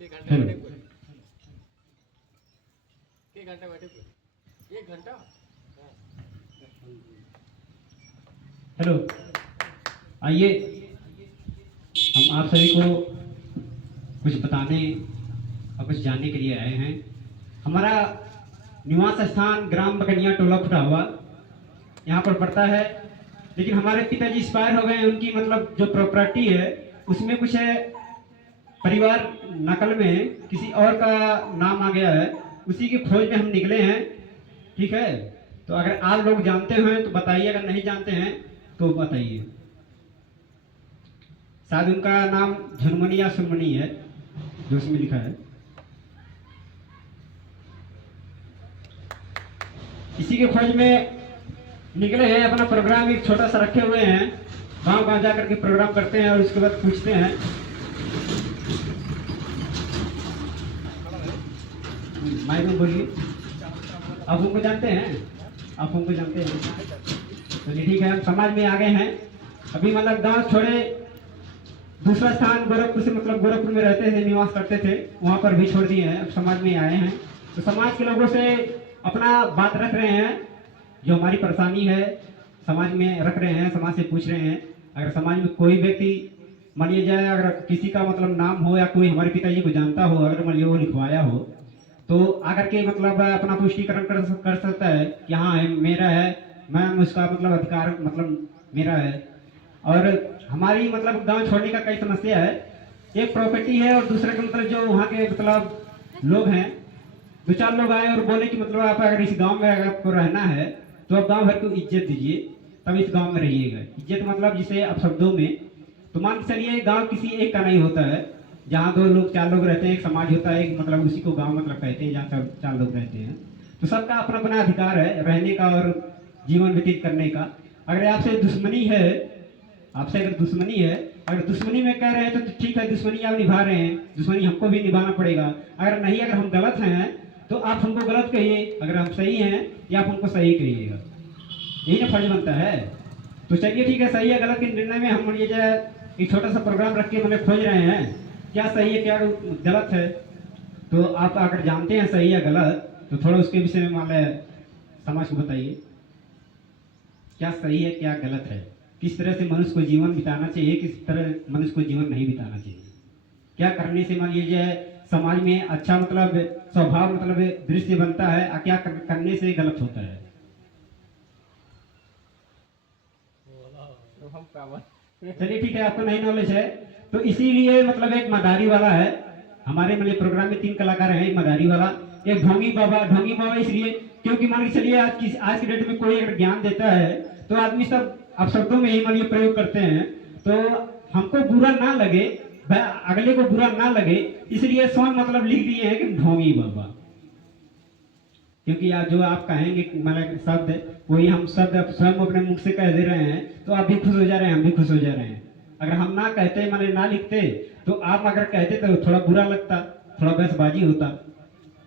एक घंटा हेलो। बैठे पूरे, एक घंटा बैठे पूरे, एक घंटा। हेलो, आइए हम आप सभी को कुछ बताने और कुछ जानने के लिए आए हैं। हमारा निवास स्थान ग्राम बगनिया टोला खुटावा यहाँ पर पड़ता है, लेकिन हमारे पिताजी एक्सपायर हो गए हैं। उनकी मतलब जो प्रॉपर्टी है उसमें कुछ है, परिवार नकल में किसी और का नाम आ गया है, उसी की खोज में हम निकले हैं। ठीक है, तो अगर आप लोग जानते हैं तो बताइए, अगर नहीं जानते हैं तो बताइए। शायद उनका नाम झुनमुनी या सुनमुनी है जो उसमें लिखा है। इसी के खोज में निकले हैं। अपना प्रोग्राम एक छोटा सा रखे हुए हैं, गांव गांव जाकर के प्रोग्राम करते हैं और उसके बाद पूछते हैं। माइक में बोलिए। आप उनको जानते हैं? आप उनको जानते हैं? चलिए ठीक है, हम समाज में आ गए हैं। अभी मतलब गांव छोड़े, दूसरा स्थान गोरखपुर से, मतलब गोरखपुर में रहते थे, निवास करते थे, वहां पर भी छोड़ दिए हैं, अब समाज में आए हैं। तो समाज के लोगों से अपना बात रख रहे हैं, जो हमारी परेशानी है समाज में रख रहे हैं, समाज से पूछ रहे हैं। अगर समाज में कोई व्यक्ति मानिए जाए, अगर किसी का मतलब नाम हो या कोई हमारे पिताजी को जानता हो, अगर मानिए वो लिखवाया हो, तो आकर के मतलब अपना पुष्टिकरण कर सकता है कि हाँ है, मेरा है, मैं उसका मतलब अधिकार मतलब मेरा है। और हमारी मतलब गांव छोड़ने का कई समस्या है। एक प्रॉपर्टी है और दूसरे का मतलब जो वहाँ के मतलब लोग हैं, दो चार लोग आए और बोले कि मतलब आप अगर इस गांव में अगर आपको रहना है तो आप गांव भर को इज्जत दीजिए, तब इस गांव में रहिएगा। इज्जत मतलब जिसे आप शब्दों में, तो मान के चलिए गांव किसी एक का नहीं होता है, जहाँ दो लोग चार लोग रहते हैं, एक समाज होता है, एक मतलब उसी को गांव मतलब कहते हैं, जहाँ सब चार लोग रहते हैं। तो सबका अपना अपना अधिकार है रहने का और जीवन व्यतीत करने का। अगर आपसे दुश्मनी है, आपसे अगर दुश्मनी है, अगर दुश्मनी में कह रहे हैं तो ठीक है, दुश्मनी आप निभा रहे हैं, दुश्मनी हमको भी निभाना पड़ेगा। अगर नहीं, अगर हम गलत हैं तो आप हमको गलत कहिए, अगर हम सही हैं या आप हमको सही कहिएगा, यही ना फर्ज बनता है। तो चलिए ठीक है, सही है गलत के निर्णय में हम ये जो एक छोटा सा प्रोग्राम रख के मतलब खोज रहे हैं क्या सही है क्या गलत है। तो आप अगर जानते हैं सही है गलत, तो थोड़ा उसके विषय में मान लें समाज को बताइए, क्या सही है क्या गलत है, किस तरह से मनुष्य को जीवन बिताना चाहिए, किस तरह मनुष्य को जीवन नहीं बिताना चाहिए, क्या करने से मान लीजिए समाज में अच्छा मतलब स्वभाव मतलब दृश्य बनता है और क्या करने से गलत होता है। तो हम कावन। चलिए ठीक है, आपको नहीं नॉलेज है तो इसीलिए मतलब एक मदारी वाला है हमारे मतलब प्रोग्राम में, तीन कलाकार हैं, एक मदारी वाला, एक ढोंगी बाबा। ढोंगी बाबा इसलिए क्योंकि मान के चलिए आज की डेट में कोई अगर ज्ञान देता है तो आदमी सब आप शब्दों में ही मान लीजिए प्रयोग करते हैं, तो हमको बुरा ना लगे, अगले को बुरा ना लगे, इसलिए स्वयं मतलब लिख दिए हैं कि ढोंगी बाबा। क्योंकि आज जो आप कहेंगे मतलब शब्द, वही हम शब्द स्वयं अपने मुख से कह दे रहे हैं, तो आप भी खुश हो जा रहे हैं, हम भी खुश हो जा रहे हैं। अगर हम ना कहते माने ना लिखते, तो आप अगर कहते तो थोड़ा बुरा लगता, थोड़ा बहसबाजी होता।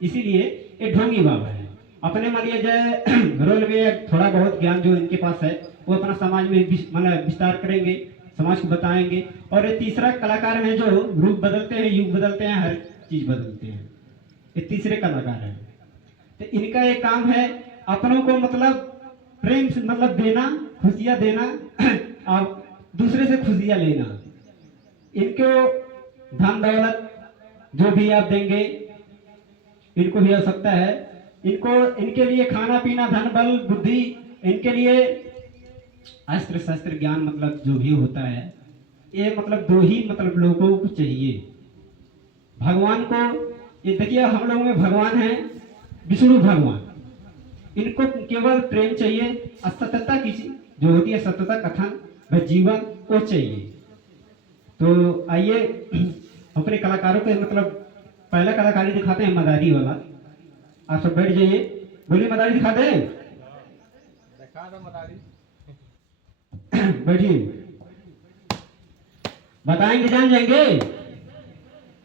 इसीलिए ये ढोंगी बाबा है। अपने मान लीजिए जो रोल में थोड़ा बहुत ज्ञान जो इनके पास है वो अपना समाज में मतलब विस्तार करेंगे, समाज को बताएंगे। और ये तीसरा कलाकार है जो रूप बदलते हैं, युग बदलते हैं, हर चीज बदलते हैं, ये तीसरे कलाकार हैं। तो इनका एक काम है अपनों को मतलब प्रेम से मतलब देना, खुशियां देना और दूसरे से खुशियां लेना। इनको धन दौलत जो भी आप देंगे, इनको भी आवश्यकता है। इनको इनके लिए खाना पीना धन बल बुद्धि, इनके लिए अस्त्र शस्त्र ज्ञान मतलब जो भी होता है, ये मतलब दो ही मतलब लोगों को चाहिए। भगवान को, ये देखिए हम लोगों में भगवान है विष्णु भगवान, इनको केवल प्रेम चाहिए, असत्यता की जो होती है सत्यता कथन व जीवन वो चाहिए। तो आइए अपने कलाकारों के मतलब पहला कलाकारी दिखाते हैं, मदारी वाला। आप सब बैठ जाइए, बोलिए मदारी दिखा दे। देखा दो मदारी। बैठिए, बताएंगे जान जाएंगे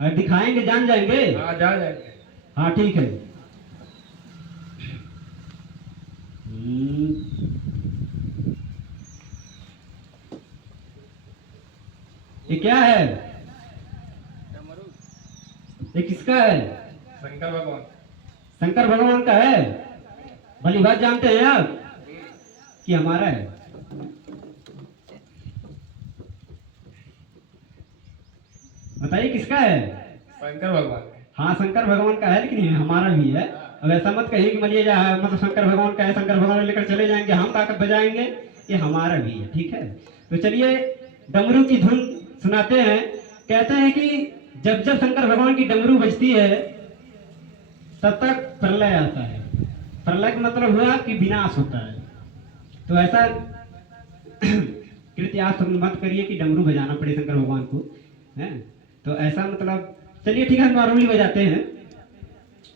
और दिखाएंगे जान जाएंगे। हाँ जा जाएंगे। हाँ ठीक है। ये क्या है? मरूद। ये किसका है? शंकर भगवान। शंकर भगवान का है। भली बात जानते हैं आप कि हमारा है? बताइए किसका है? शंकर भगवान। हाँ शंकर भगवान का है, लेकिन ये हमारा भी है। अब ऐसा मत कहिए कि मलिए जा मतलब शंकर भगवान का है, शंकर भगवान लेकर चले जाएंगे, हम ताकत बजाएंगे। ये हमारा भी है, ठीक है। तो चलिए डमरू की धुन सुनाते हैं। कहते हैं कि जब जब शंकर भगवान की डमरू बजती है तब तक प्रलय आता है। प्रलय का मतलब हुआ कि विनाश होता है। तो ऐसा कृत्य आप मत करिए कि डमरू बजाना पड़े शंकर भगवान को, है। तो ऐसा मतलब चलिए ठीक है, हम नॉर्मली बजाते हैं।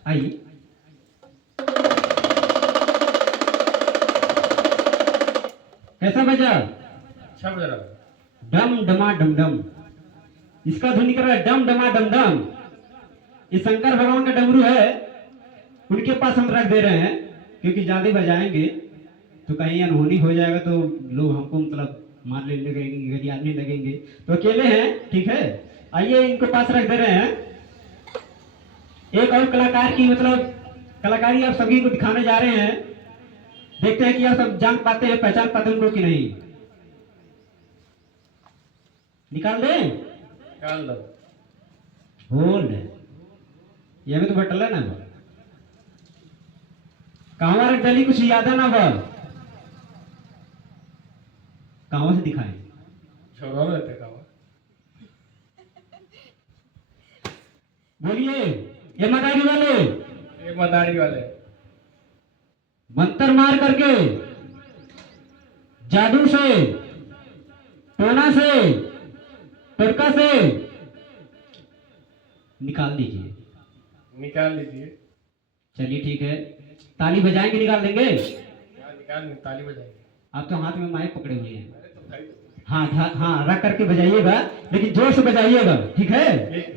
आइए। कैसा बजा? अच्छा बज रहा है। डम डमा डम डम। इसका ध्वनि कर रहा है डम डमा डम डम। ये शंकर भगवान का डमरू है, उनके पास हम रख दे रहे हैं, क्योंकि ज्यादा बजाएंगे तो कहीं अनहोनी हो जाएगा तो लोग हमको मतलब मार लेने लगेंगे, गरियाने लगेंगे। तो अकेले हैं, ठीक है। आइए इनके पास रख दे रहे हैं। एक और कलाकार की मतलब कलाकारी आप सभी को दिखाने जा रहे हैं। देखते हैं कि आप सब जान पाते हैं, पहचान पाते हैं उनको कि नहीं। निकाल दें? निकाल दो। होल्ड। ये भी तो बटल है ना वो। कहाँ रख डाली, कुछ याद है ना वो? कहाँ से दिखाएं? छोड़ो ना देखा हुआ। बोलिए। ये मदारी वाले ये मदारी वाले मंत्र मार करके जादू से, टोना से, टोटका से निकाल दीजिए। निकाल लीजिए। चलिए ठीक है, ताली बजाएंगे, निकाल देंगे। निकाल ताली बजाएंगे। आप तो हाथ में माइक पकड़े हुए हैं। अरे तो भाई हाँ हाँ रख करके बजाइएगा, लेकिन जोर से बजाइएगा, ठीक है। ठीक है।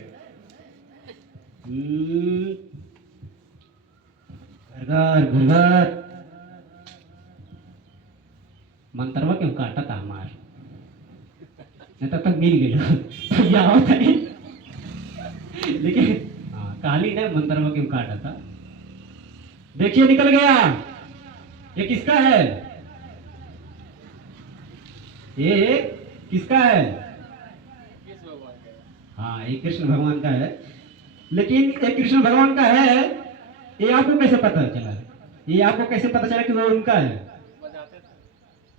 घर घर मंत्रवा क्यों काटा था हमार, नहीं तब तक मिल गए तो यह होता है। लेकिन काली ने मंत्रवा क्यों काटा था। देखिए निकल गया। ये किसका है? ये किसका है? हाँ ये कृष्ण भगवान का है। लेकिन ये कृष्ण भगवान का है, ये आपको कैसे पता चला? ये आपको कैसे पता चला कि वो उनका है?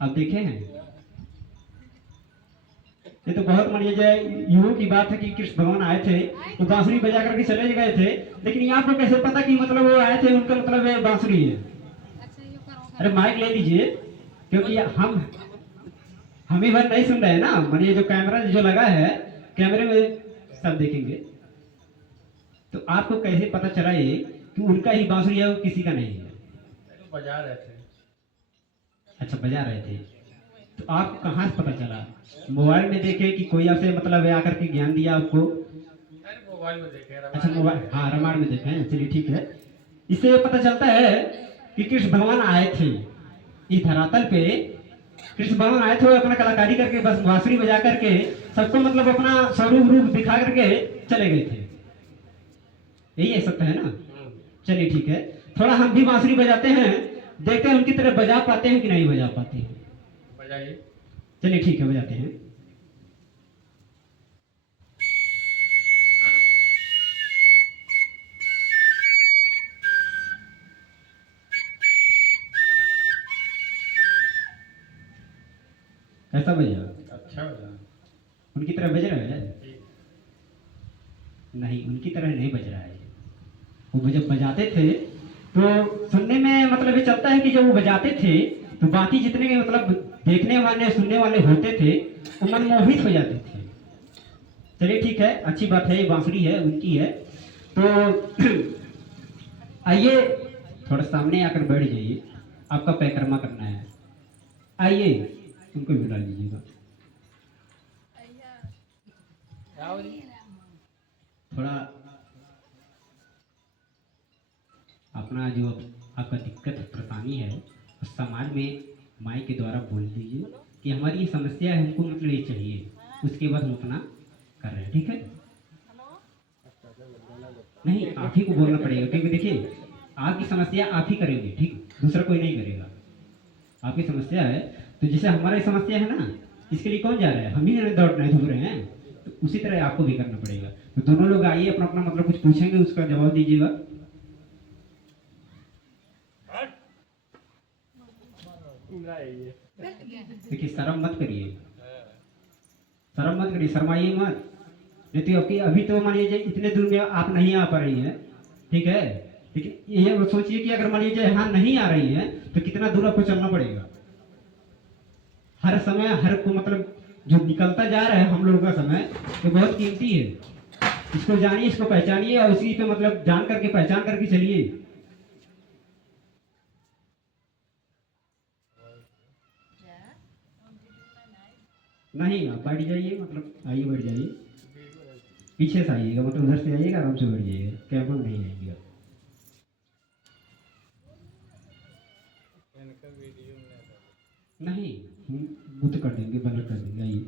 आप देखे हैं? ये तो बहुत मानिए जाए युगों की बात है कि कृष्ण भगवान आए थे तो बांसुरी बजा करके चले गए थे। लेकिन ये आपको कैसे पता कि मतलब वो आए थे, उनका मतलब है बांसुरी है? अरे माइक ले लीजिए, क्योंकि हम ही बात नहीं सुन रहे हैं ना। मानिए जो कैमरा जो लगा है, कैमरे में सब देखेंगे। तो आपको कैसे पता चला ये कि उनका ही बांसुरी है, वो किसी का नहीं है? तो बजा रहे थे। अच्छा बजा रहे थे। तो आपको कहाँ से पता चला? मोबाइल में देखे कि कोई आपसे मतलब आकर के ज्ञान दिया आपको? अरे मोबाइल में देखे। अच्छा मोबाइल, हाँ रामायण में देखे हैं। चलिए ठीक है। इससे ये पता चलता है कि कृष्ण भगवान आए थे इस धरातल पे। कृष्ण भगवान आए थे अपना कलाकारी करके, बस बांसुरी बजा करके सबको मतलब अपना स्वरूप रूप दिखा करके चले गए थे। यही है, सत्य है ना। चलिए ठीक है, थोड़ा हम भी बांसुरी बजाते हैं, देखते हैं उनकी तरह बजा पाते हैं कि नहीं बजा पाते हैं। बजाइए। चलिए ठीक है, बजाते हैं। कैसा बजा? अच्छा बजा। उनकी तरह बज रहा है? नहीं, उनकी तरह नहीं बज रहा है। वो जब बजाते थे तो सुनने में मतलब ये चलता है कि जब वो बजाते थे तो बाकी जितने के मतलब देखने वाले सुनने वाले होते थे वो मनमोहित हो जाते थे। चलिए ठीक है, अच्छी बात है, ये बांसुरी है उनकी है। तो आइए थोड़ा सामने आकर बैठ जाइए, आपका परिक्रमा करना है। आइए उनको बुला लीजिएगा। थोड़ा अपना जो आपका दिक्कत परेशानी है उस समाज में माई के द्वारा बोल दीजिए कि हमारी ये समस्या है, हमको मतलब ये चाहिए। उसके बाद हम अपना कर रहे हैं, ठीक है। नहीं, आप ही को बोलना पड़ेगा, क्योंकि देखिए आपकी समस्या आप ही करेंगे, ठीक, दूसरा कोई नहीं करेगा। आपकी समस्या है, तो जैसे हमारी समस्या है ना, इसके लिए कौन जा रहा है, हम ही दौड़ रहे हैं, तो उसी तरह आपको भी करना पड़ेगा। तो दोनों लोग आइए, अपना अपना मतलब कुछ पूछेंगे, उसका जवाब दीजिएगा। देखिए शर्म मत करिए, शर्म मत करिए, शर्माइए मत। नहीं तो आपकी अभी तो मान लीजिए इतने दूर में आप नहीं आ पा रही है, ठीक है, लेकिन ये सोचिए कि अगर मान लीजिए यहाँ नहीं आ रही है तो कितना दूर आपको चलना पड़ेगा। हर समय हर को मतलब जो निकलता जा रहा है हम लोगों का समय, ये बहुत कीमती है। इसको जानिए, इसको पहचानिए और उसी पे मतलब जान करके पहचान करके चलिए। नहीं, आप बैठ जाइए, मतलब आइए, बैठ जाइए, पीछे से आइएगा, मतलब उधर से आइएगा, आराम से बैठ जाइएगा, कैमरा में नहीं आएंगे। नहीं, बुत कर देंगे, बंद कर देंगे। आइए,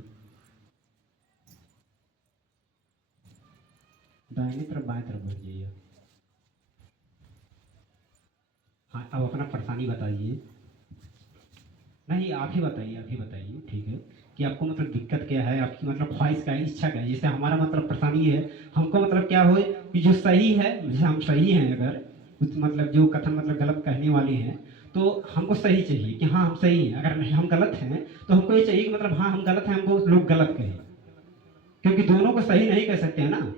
दाहिने तरफ बाएं तरफ बैठ जाइए। हाँ, अब अपना परेशानी बताइए। नहीं, आप ही बताइए, आप ही बताइए, ठीक है, कि आपको मतलब दिक्कत क्या है, आपकी मतलब ख्वाहिश क्या है, इच्छा क्या है। जैसे हमारा मतलब परेशानी है, हमको मतलब क्या हो कि जो सही है, जैसे हम सही हैं, अगर कुछ मतलब जो कथन मतलब गलत कहने वाले हैं, तो हमको सही चाहिए कि हाँ हम सही हैं। अगर हम गलत हैं तो हमको ये चाहिए कि मतलब हाँ हम गलत हैं, हमको लोग गलत कहें, क्योंकि दोनों को सही नहीं कह सकते हैं ना।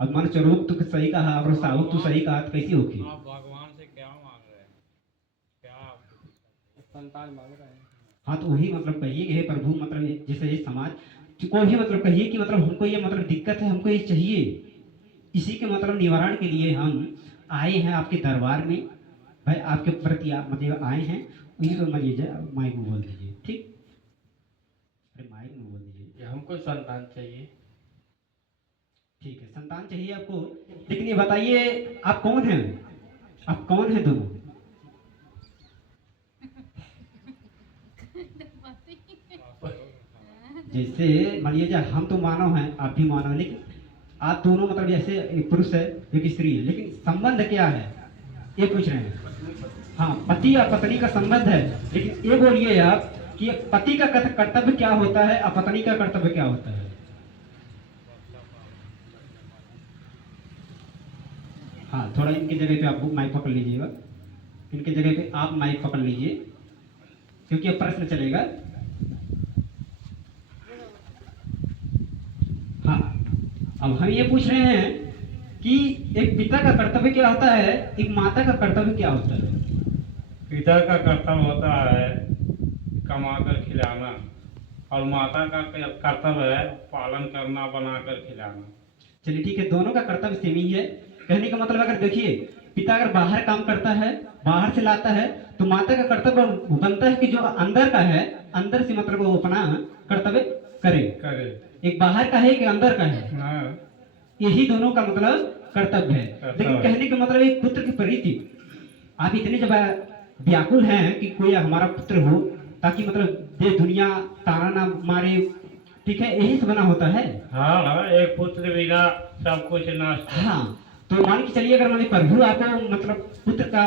अब मान चलो तो सही कहा और साहब तो सही कहा, तो कैसी होगी। आप भगवान से क्या मांग रहे हैं, क्या संतान मांग रहे हैं? हाँ, तो वही मतलब कहिए कि हे प्रभु, मतलब जैसे ये समाज को भी मतलब कहिए कि मतलब हमको ये मतलब दिक्कत है, हमको ये चाहिए, इसी के मतलब निवारण के लिए हम आए हैं आपके दरबार में। भाई आपके प्रति आप मतलब आए हैं, उसी को मान लीजिए, माइक में बोल दीजिए, ठीक, अरे माइक में बोल दीजिए। कि हमको संतान चाहिए। ठीक है, संतान चाहिए आपको, लेकिन ये बताइए आप कौन हैं, आप कौन हैं दोनों। जैसे मान लीजिए हम तो मानव हैं, आप भी मानव हैं, लेकिन आप दोनों मतलब जैसे एक पुरुष है एक स्त्री है, लेकिन संबंध क्या है ये पूछ रहे हैं। हाँ, पति और पत्नी का संबंध है, लेकिन ये बोलिए आप कि पति का कर्तव्य क्या होता है और पत्नी का कर्तव्य क्या होता है। हाँ, थोड़ा इनकी जगह पे आप माइक पकड़ लीजिएगा, इनकी जगह पे आप माइक पकड़ लीजिए, क्योंकि अब प्रश्न चलेगा। हाँ, अब हम ये पूछ रहे हैं कि एक पिता का कर्तव्य क्या होता है, एक माता का कर्तव्य क्या होता है। पिता का कर्तव्य होता है कमा कर खिलाना, और माता का कर्तव्य है पालन करना, बनाकर खिलाना। चलिए ठीक है, दोनों का कर्तव्य सेम ही है। कहने का मतलब अगर देखिए, पिता अगर बाहर काम करता है, बाहर से लाता है, तो माता का कर्तव्य बनता है कि जो अंदर का है, अंदर से मतलब वो अपना कर्तव्य करे। एक बाहर का है कि अंदर का है, हाँ, यही दोनों का मतलब कर्तव्य है। लेकिन कहने का मतलब एक पुत्र की प्रीति, आप इतने जब व्याकुल हैं कि कोई हमारा पुत्र हो, ताकि मतलब ये दुनिया ताना ना मारे, ठीक है, यही से बना होता है। हाँ, एक पुत्र बिना सब कुछ नष्ट। हाँ, तो मान के चलिए अगर मान प्रभु आपको मतलब पुत्र का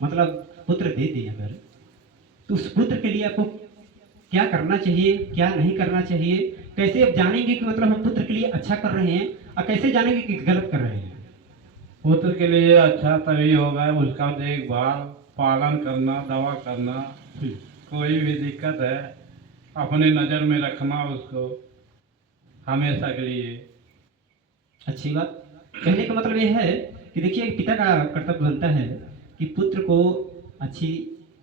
मतलब पुत्र दे दे अगर, तो उस पुत्र के लिए आपको क्या करना चाहिए, क्या नहीं करना चाहिए, कैसे आप जानेंगे कि मतलब हम पुत्र के लिए अच्छा कर रहे हैं और कैसे जानेंगे कि गलत कर रहे हैं। पुत्र के लिए अच्छा तभी होगा उसका देखभाल, पालन करना, दवा करना, कोई भी दिक्कत है अपने नज़र में रखना उसको हमेशा के लिए। अच्छी बात। कहने का मतलब यह है कि देखिए पिता का कर्तव्य बनता है कि पुत्र को अच्छी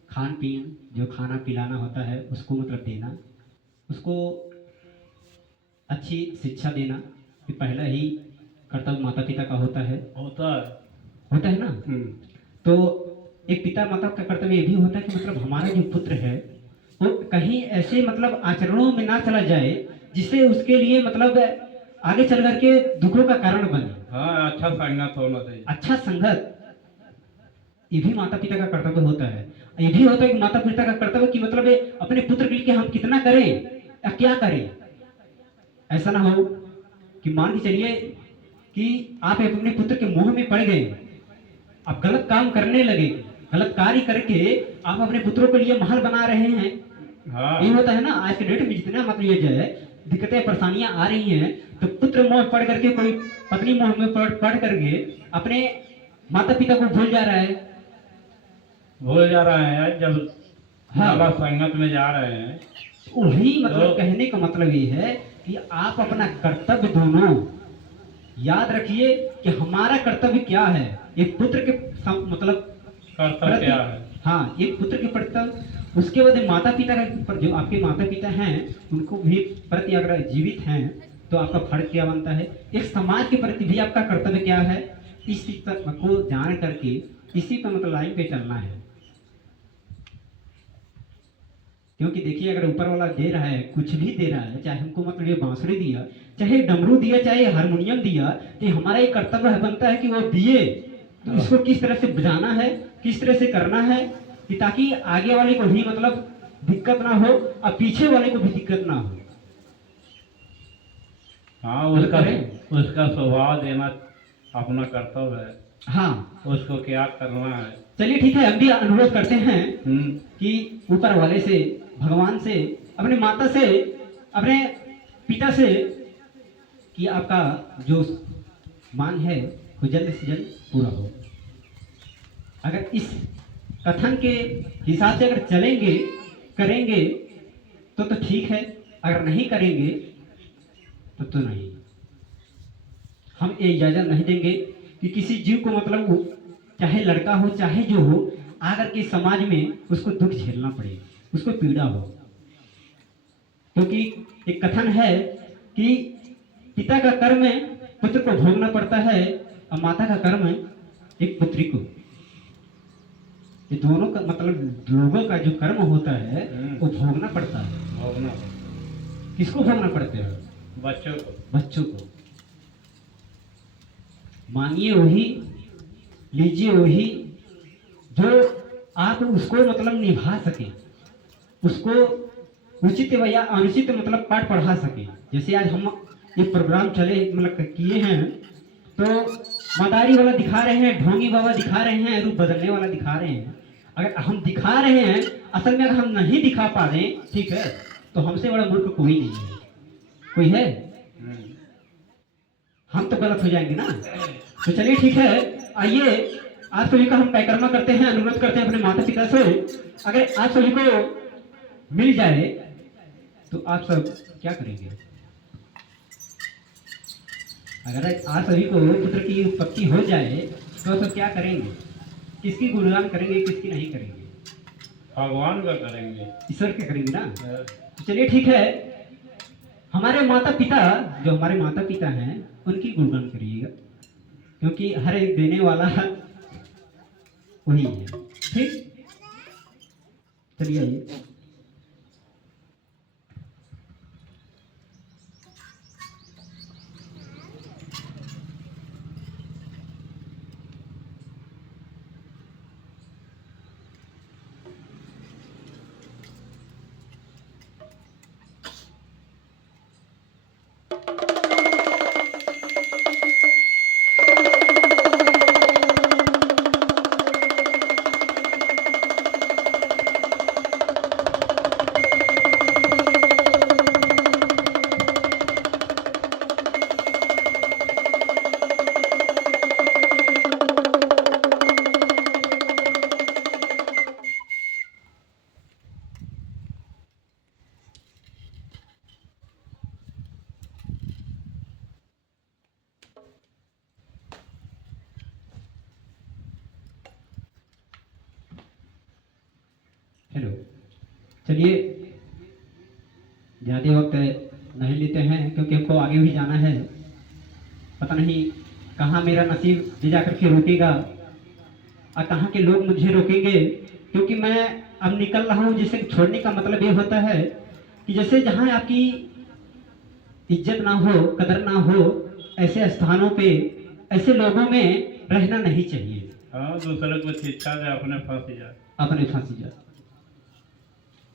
खान पीन, जो खाना पिलाना होता है उसको मतलब देना, उसको अच्छी शिक्षा देना, ये पहला ही कर्तव्य माता पिता का होता है। होता है ना। तो एक पिता माता का कर्तव्य ये भी होता है कि मतलब हमारा जो पुत्र है वो कहीं ऐसे मतलब आचरणों में ना चला जाए जिससे उसके लिए मतलब आगे चल करके दुखों का कारण बने। हाँ, अच्छा संगत होना चाहिए। अच्छा संगत, ये भी माता पिता का कर्तव्य होता है। ये भी होता है कि माता पिता का कर्तव्य कि मतलब अपने पुत्र के लिए हम कितना करें या क्या करें। ऐसा ना हो कि मान के चलिए कि आप अपने पुत्र के मुंह में पड़ गए, आप गलत काम करने लगे, गलत कार्य करके आप अपने पुत्रों के लिए महल बना रहे हैं। हाँ ये होता है ना आज के डेट में, जितना मतलब ये जो है दिक्कतें परेशानियां आ रही हैं, तो पुत्र मोह पढ़ करके, कोई पत्नी मोह में पढ़ करके अपने माता पिता को भूल जा रहा है। भूल जा रहे हैं जब हाँ। गलत संगत में जा रहे हैं। वही मतलब तो- कहने का मतलब ये है कि आप अपना कर्तव्य दोनों याद रखिए कि हमारा कर्तव्य क्या है, एक पुत्र के मतलब कर्तव्य क्या है। हाँ, एक पुत्र के प्रति, उसके बाद माता पिता पर, जो आपके माता पिता हैं उनको भी प्रति अगर जीवित हैं तो आपका फर्ज क्या बनता है, एक समाज के प्रति भी आपका कर्तव्य क्या है, इस चीज को जान करके इसी पर मतलब लाइन पे चलना है। क्योंकि देखिए अगर ऊपर वाला दे रहा है, कुछ भी दे रहा है, चाहे हमको मतलब ये बांसुरी दिया, चाहे डमरू दिया, चाहे हारमोनियम दिया, तो हमारा एक कर्तव्य बनता है कि वो दिए तो इसको किस तरह से बजाना है, किस तरह से करना है, कि ताकि आगे वाले को भी मतलब दिक्कत ना हो और पीछे वाले को भी दिक्कत ना हो। हाँ, उसका स्वभाव देना अपना कर्तव्य है। हाँ, उसको क्या करना है। चलिए ठीक है, हम भी अनुरोध करते हैं हम्म। कि ऊपर वाले से, भगवान से, अपने माता से, अपने पिता से, कि आपका जो मांग है वो जल्द से जल्द पूरा हो। अगर इस कथन के हिसाब से अगर चलेंगे, करेंगे तो ठीक है, अगर नहीं करेंगे तो नहीं। हम ये इजाजत नहीं देंगे कि किसी जीव को मतलब वो, चाहे लड़का हो चाहे जो हो, आकर के समाज में उसको दुख झेलना पड़े, उसको पीड़ा हो। क्योंकि एक कथन है कि पिता का कर्म पुत्र को भोगना पड़ता है और माता का कर्म एक पुत्री को। ये दोनों का मतलब लोगों का जो कर्म होता है वो भोगना पड़ता है। भोगना। किसको भोगना पड़ते हैं? बच्चों को। बच्चों को। मानिए वही, लीजिए वही जो आप उसको मतलब निभा सके, उसको उचित या अनुचित मतलब पाठ पढ़ा सके। जैसे आज हम ये प्रोग्राम चले मतलब किए हैं, तो मदारी वाला दिखा रहे हैं, ढोंगी बाबा दिखा रहे हैं, रूप बदलने वाला दिखा रहे हैं। अगर हम दिखा रहे हैं, असल में अगर हम नहीं दिखा पा रहे, ठीक है, तो हमसे बड़ा मूर्ख कोई नहीं है। कोई है? हम तो गलत हो जाएंगे ना। तो चलिए ठीक है, आइए आप सभी का हम परिक्रमा करते हैं, अनुरोध करते हैं अपने माता पिता से, अगर आप सभी को मिल जाए तो आप सब क्या करेंगे? अगर आप सभी को पुत्र की उत्पत्ति हो जाए तो सब क्या करेंगे? किसकी गुणगान करेंगे, किसकी नहीं करेंगे? भगवान का करेंगे, ईश्वर के करेंगे ना। तो चलिए ठीक है, हमारे माता पिता, जो हमारे माता पिता हैं उनकी गुणगान करिएगा, क्योंकि हर एक देने वाला वही है। ठीक, चलिए आइए। हेलो, चलिए ज़्यादा वक्त नहीं लेते हैं, क्योंकि हमको आगे भी जाना है। पता नहीं कहाँ मेरा नसीब ले जा करके रोकेगा और कहाँ के लोग मुझे रोकेंगे, क्योंकि मैं अब निकल रहा हूँ। जिसे छोड़ने का मतलब ये होता है कि जैसे जहाँ आपकी इज्जत ना हो, कदर ना हो, ऐसे स्थानों पे, ऐसे लोगों में रहना नहीं चाहिए। हाँ, दूसरे को शिक्षा दे, अपने फांसी जाए। अपने फांसी जा।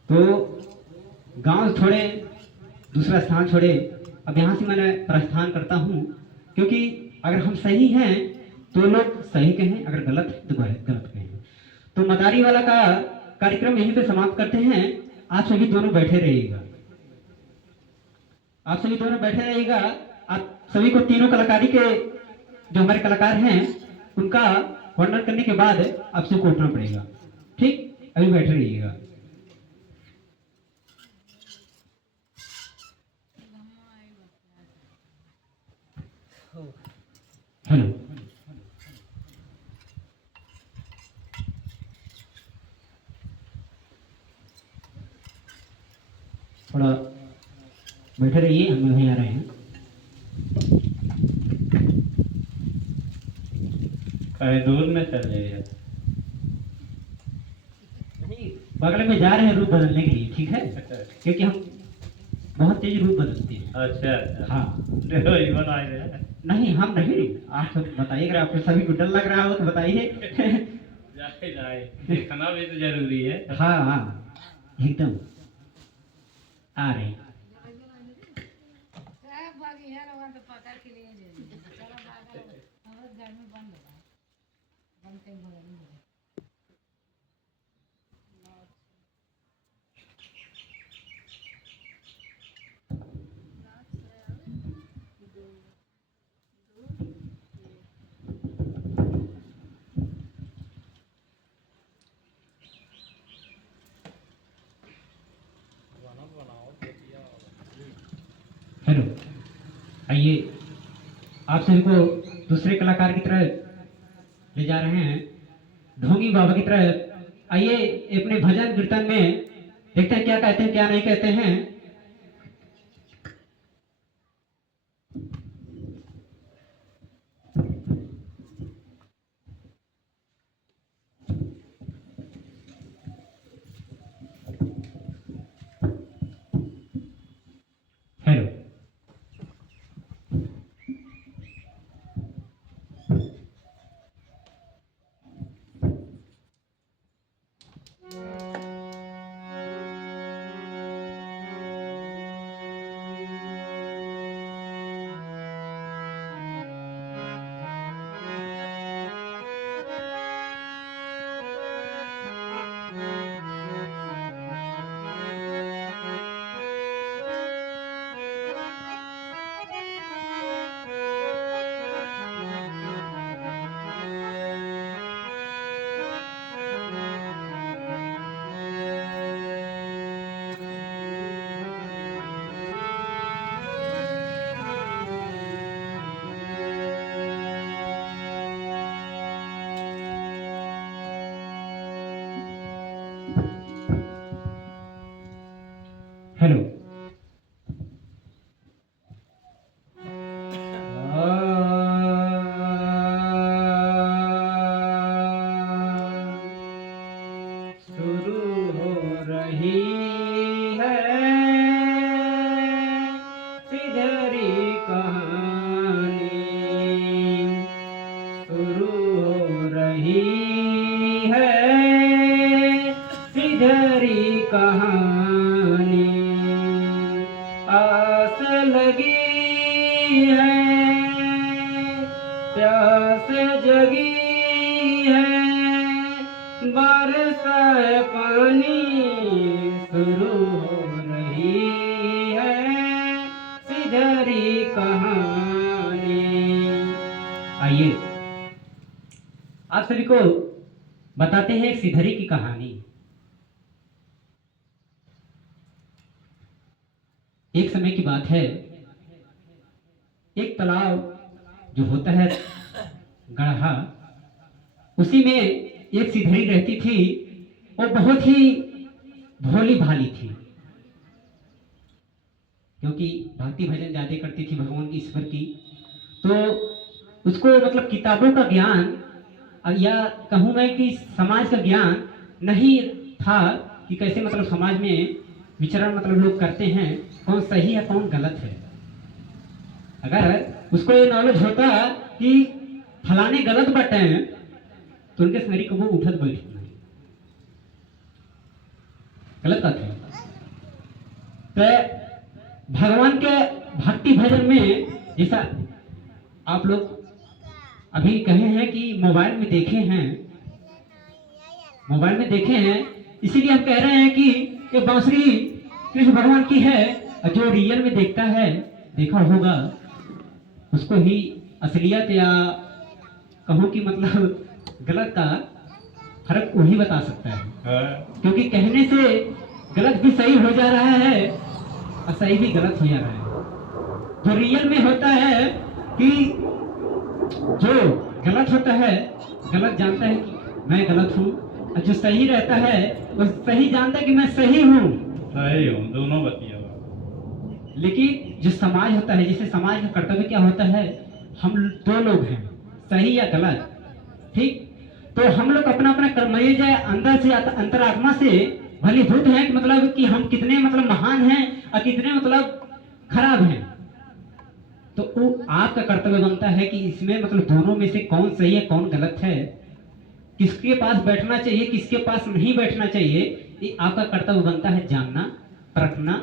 तो गांव छोड़े, दूसरा स्थान छोड़े, अब यहाँ से मैंने प्रस्थान करता हूँ, क्योंकि अगर हम सही हैं तो लोग सही कहें, अगर गलत है तो गलत कहें। तो मदारी वाला का कार्यक्रम यहीं पे समाप्त करते हैं। आप सभी दोनों बैठे रहिएगा, आप सभी दोनों बैठे रहिएगा। आप सभी को तीनों कलाकारी के जो हमारे कलाकार हैं उनका वर्णन करने के बाद आप सबको उठना पड़ेगा। ठीक, अभी बैठे रहिएगा। हेलो, थोड़ा बैठे रहिए, हम वहीं आ रहे हैं। कहीं दूर में चले गए। नहीं, बगल में जा रहे हैं रूप बदलने के लिए, ठीक है, क्योंकि हम बहुत तेज रूप बदलते हैं। अच्छा अच्छा। हाँ, देखो ये बताए रहे। नहीं हम नहीं, आप सब बताइए, अगर आपको सभी को डर लग रहा हो तो बताइए। जाए जाए, देखना भी तो जरूरी है। हाँ हाँ, एकदम आ रहे हैं। हेलो, आइए, आप सभी को दूसरे कलाकार की तरह ले जा रहे हैं, ढोंगी बाबा की तरह। आइए अपने भजन कीर्तन में देखते हैं क्या कहते हैं क्या नहीं कहते हैं। हेलो, हेलो, शुरू हो रही है सिधरी कहानी, शुरू हो रही है सिधरी कहानी, आस लगी है प्यास जगी है, बरसा है पानी, शुरू हो रही है सिधरी कहानी। आइए, आप सभी को बताते हैं एक सिधरी की कहानी। एक समय की बात है, एक तालाब जो होता है गढ़ा, उसी में एक सिधरी रहती थी। वो बहुत ही भोली भाली थी, क्योंकि भक्ति भजन ज्यादा करती थी भगवान की ईश्वर की। तो उसको मतलब किताबों का ज्ञान या कहूँ मैं कि समाज का ज्ञान नहीं था कि कैसे मतलब समाज में विचरण मतलब लोग करते हैं, कौन सही है कौन गलत है। अगर उसको ये नॉलेज होता कि फलाने गलत बटे हैं तो उनके स्मृति को वो उठत बैठत नहीं, गलत बात है। तो भगवान के भक्ति भजन में जैसा आप लोग अभी कहे हैं कि मोबाइल में देखे हैं, इसीलिए हम कह रहे हैं कि ये बांसुरी कृष्ण भगवान की है, और जो रियल में देखा होगा उसको ही असलियत या कहूँ कि मतलब गलत का फर्क वही बता सकता है। क्योंकि कहने से गलत भी सही हो जा रहा है और सही भी गलत हो जा रहा है। जो रियल में होता है कि जो गलत होता है, गलत जानता है कि मैं गलत हूँ, और जो सही रहता है वो सही जानता है कि मैं सही हूँ। दोनों बतिया। लेकिन जो समाज होता है, जैसे समाज का कर्तव्य क्या होता है, हम दो लोग हैं, सही या गलत, ठीक, तो हम लोग अपना अपना कर्मय जाए अंदर से अंतरात्मा से भलीभूत हैं कि मतलब कि हम कितने मतलब महान हैं और कितने मतलब खराब हैं। तो वो आपका कर्तव्य बनता है कि इसमें मतलब दोनों में से कौन सही है कौन गलत है, किसके पास बैठना चाहिए किसके पास नहीं बैठना चाहिए, ये आपका कर्तव्य बनता है जानना, परखना,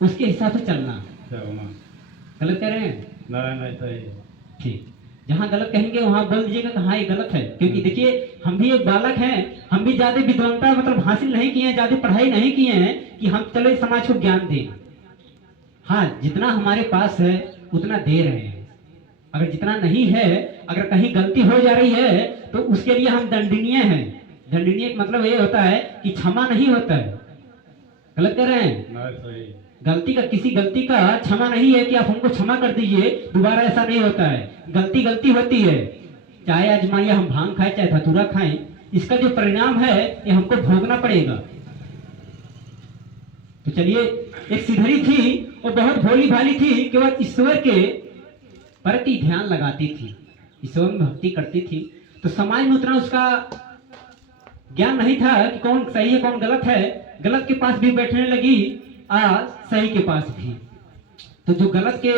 उसके हिसाब से चलना। गलत कह रहे हैं? नहीं सही है। ठीक, जहाँ गलत कहेंगे वहां बोल दीजिएगा कि हाँ ये गलत है। क्योंकि देखिए हम भी एक बालक हैं, हम भी ज्यादा विद्वानता मतलब हासिल नहीं किए हैं, ज्यादा पढ़ाई नहीं किए हैं कि हम चलो इस समाज को ज्ञान दें। हाँ, जितना हमारे पास है उतना दे रहे हैं। अगर जितना नहीं है, अगर कहीं गलती हो जा रही है तो उसके लिए हम दंडनीय हैं। दंडनीय का मतलब ये होता है कि क्षमा नहीं होता है। गलत कर रहे हैं? नहीं सही। किसी गलती का क्षमा नहीं है कि आप हमको क्षमा कर दीजिए, दोबारा ऐसा नहीं होता है। गलती होती है, चाहे आजमाइए हम भांग खाएं चाहे धतूरा खाएं, इसका जो परिणाम है ये हमको भोगना पड़ेगा। तो चलिए, एक सिधरी थी, वो बहुत भोली भाली थी, केवल ईश्वर के प्रति ध्यान लगाती थी, ईश्वर में भक्ति करती थी। तो समाज में उतना उसका ज्ञान नहीं था कि कौन सही है कौन गलत है। गलत के पास भी बैठने लगी और सही के पास भी। तो जो गलत के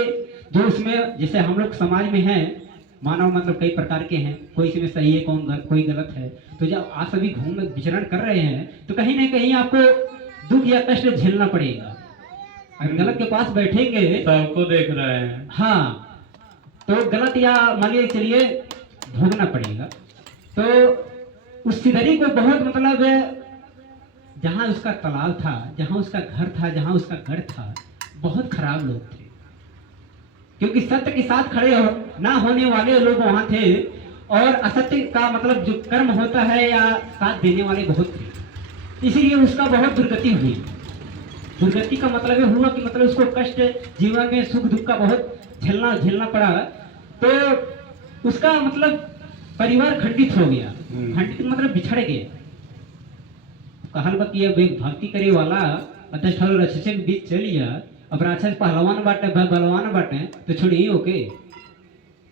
जो उसमें, जैसे हम लोग समाज में हैं, मानव मतलब कई प्रकार के हैं, कोई इसमें सही है कोई गलत है। तो जब आप सभी घूम विचरण कर रहे हैं तो कहीं ना कहीं आपको दुख या कष्ट झेलना पड़ेगा। अगर गलत के पास बैठेंगे, सबको देख रहे हैं, हाँ, तो गलत या मानिए चलिए भोगना पड़ेगा। तो उस सिधरी को बहुत मतलब जहां उसका तालाब था, जहां उसका घर था, जहां उसका गढ़ था, बहुत खराब लोग थे। क्योंकि सत्य के साथ खड़े ना होने वाले लोग वहां थे, और असत्य का मतलब जो कर्म होता है या साथ देने वाले बहुत थे। इसीलिए उसका बहुत दुर्गति हुई। दुर्गति का मतलब ये हुआ कि मतलब उसको कष्ट, जीवन में सुख दुख का बहुत झेलना पड़ा। तो उसका मतलब परिवार खंडित हो गया। खंडित मतलब बिछड़ गया। कहल बा कि अब एक भक्ति करे वाला 10 ठो राक्षस के बीच चलिया, अब राक्षस पहलवान बाटे बलवान बाटे तो छोड़िए ओके।